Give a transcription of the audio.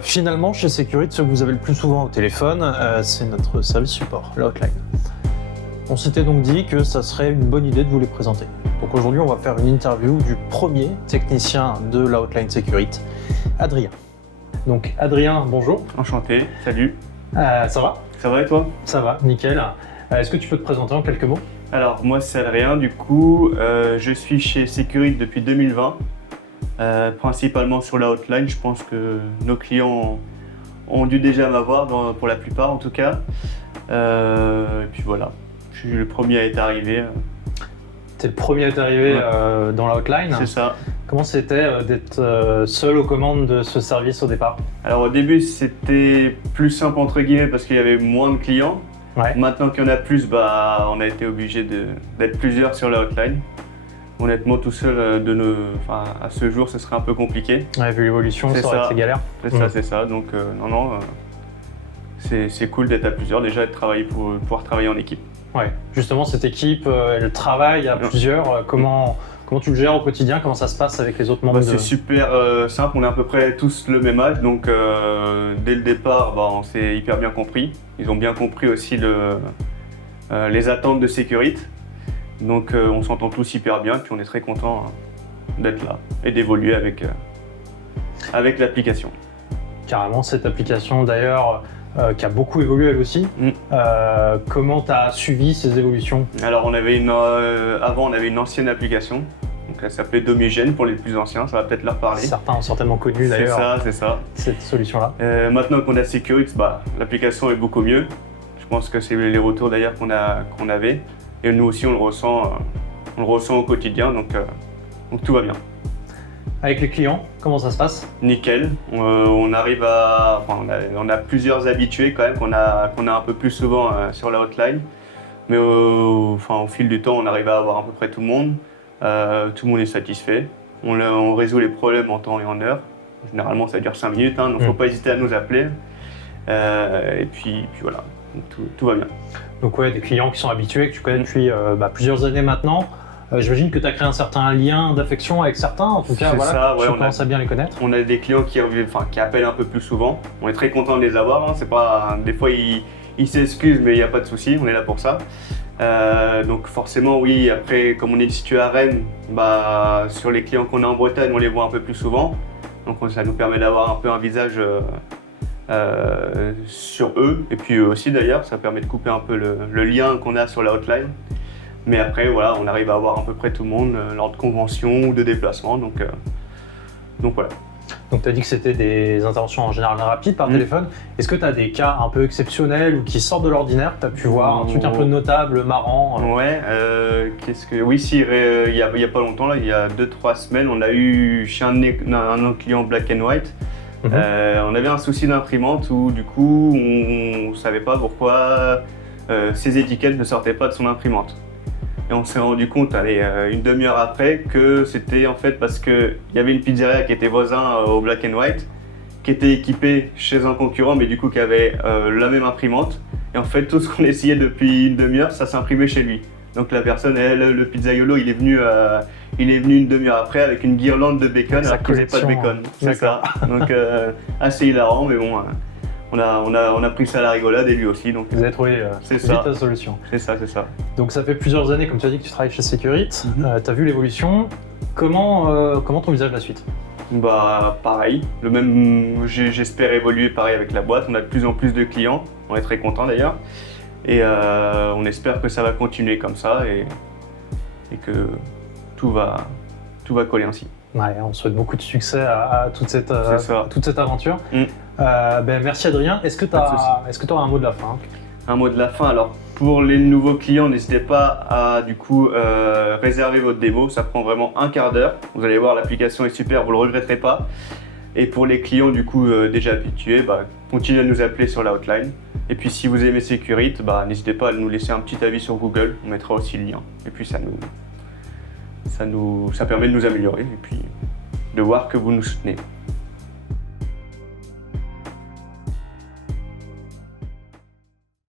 Finalement, chez Securite, ce que vous avez le plus souvent au téléphone, c'est notre service support, la hotline. On s'était donc dit que ça serait une bonne idée de vous les présenter. Donc aujourd'hui, on va faire une interview du premier technicien de la hotline Securite, Adrien. Donc Adrien, bonjour. Enchanté, salut. Ça va? Ça va et toi? Ça va, nickel. Est-ce que tu peux te présenter en quelques mots? Alors moi c'est Adrien, du coup je suis chez Securite depuis 2020, principalement sur la hotline. Je pense que nos clients ont dû déjà m'avoir, pour la plupart en tout cas. Et puis voilà, je suis le premier à être arrivé. T'es le premier à être arrivé Ouais. dans la hotline. C'est ça. Comment c'était d'être seul aux commandes de ce service au départ? Alors au début c'était plus simple entre guillemets parce qu'il y avait moins de clients. Ouais. Maintenant qu'il y en a plus, on a été obligé d'être plusieurs sur la hotline. Honnêtement, tout seul, à ce jour, ce serait un peu compliqué. Ouais, vu l'évolution, C'est ça aurait ça. été galère. C'est ça. Donc, c'est cool d'être à plusieurs, déjà, de travailler pour pouvoir travailler en équipe. Ouais. Justement, cette équipe, elle travaille à plusieurs. Comment tu le gères au quotidien? Comment ça se passe avec les autres membres C'est super simple, on est à peu près tous le même âge, donc dès le départ, on s'est hyper bien compris. Ils ont bien compris aussi les attentes de Securite. Donc on s'entend tous hyper bien, puis on est très contents d'être là et d'évoluer avec l'application. Carrément, cette application d'ailleurs qui a beaucoup évolué elle aussi. Comment tu as suivi ces évolutions? Alors avant on avait une ancienne application, donc elle s'appelait Domigène pour les plus anciens, ça va peut-être leur parler. Certains ont certainement connu d'ailleurs C'est ça. cette solution-là. Maintenant qu'on a Securite, l'application est beaucoup mieux. Je pense que c'est les retours d'ailleurs qu'on avait. Et nous aussi on le ressent au quotidien, donc tout va bien. Avec les clients, comment ça se passe? Nickel, on arrive à, on a plusieurs habitués quand même qu'on a un peu plus souvent sur la hotline. Mais au fil du temps, on arrive à avoir à peu près tout le monde. Tout le monde est satisfait. On résout les problèmes en temps et en heure. Généralement, ça dure 5 minutes, donc il ne faut pas hésiter à nous appeler. Et puis voilà, tout va bien. Donc ouais, des clients qui sont habitués, que tu connais depuis plusieurs années maintenant. J'imagine que tu as créé un certain lien d'affection avec certains, en tout cas, voilà, tu commences à bien les connaître. On a des clients qui appellent un peu plus souvent. On est très content de les avoir. C'est pas, des fois, ils s'excusent, mais il n'y a pas de souci, on est là pour ça. Donc forcément, oui, après, comme on est situé à Rennes, sur les clients qu'on a en Bretagne, on les voit un peu plus souvent. Donc ça nous permet d'avoir un peu un visage sur eux. Et puis eux aussi d'ailleurs, ça permet de couper un peu le lien qu'on a sur la hotline. Mais après, voilà, on arrive à avoir à peu près tout le monde lors de conventions ou de déplacements. Donc voilà. Donc tu as dit que c'était des interventions en général rapides par téléphone. Est-ce que tu as des cas un peu exceptionnels ou qui sortent de l'ordinaire que tu as pu voir, un truc un peu notable, marrant? Ouais, oui, si, il y a pas longtemps, là, il y a 2-3 semaines, on a eu chez un de nos clients Black and White, on avait un souci d'imprimante où du coup on ne savait pas pourquoi ces étiquettes ne sortaient pas de son imprimante. Et on s'est rendu compte, une demi-heure après, que c'était en fait parce qu'il y avait une pizzeria qui était voisin au Black and White, qui était équipée chez un concurrent, mais du coup qui avait la même imprimante. Et en fait, tout ce qu'on essayait depuis une demi-heure, ça s'imprimait chez lui. Donc la personne, le pizzaiolo, il est venu une demi-heure après avec une guirlande de bacon, alors qu'il n'y avait pas de bacon. C'est ça. Donc assez hilarant, mais bon. On a pris ça à la rigolade et lui aussi. Donc, vous avez trouvé vite la solution. C'est ça. Donc ça fait plusieurs années, comme tu as dit, que tu travailles chez Securite. Tu as vu l'évolution. Comment t'envisages la suite? Pareil. J'espère évoluer pareil avec la boîte. On a de plus en plus de clients. On est très contents d'ailleurs. Et on espère que ça va continuer comme ça et que tout va coller ainsi. Ouais, on souhaite beaucoup de succès à toute cette aventure. Merci Adrien. Est-ce que tu auras un mot de la fin? Un mot de la fin, alors pour les nouveaux clients, n'hésitez pas à réserver votre démo, ça prend vraiment un quart d'heure. Vous allez voir, l'application est super, vous ne le regretterez pas. Et pour les clients déjà habitués, continuez à nous appeler sur la hotline. Et puis si vous aimez Securite, n'hésitez pas à nous laisser un petit avis sur Google, on mettra aussi le lien. Et puis ça permet de nous améliorer et puis de voir que vous nous soutenez.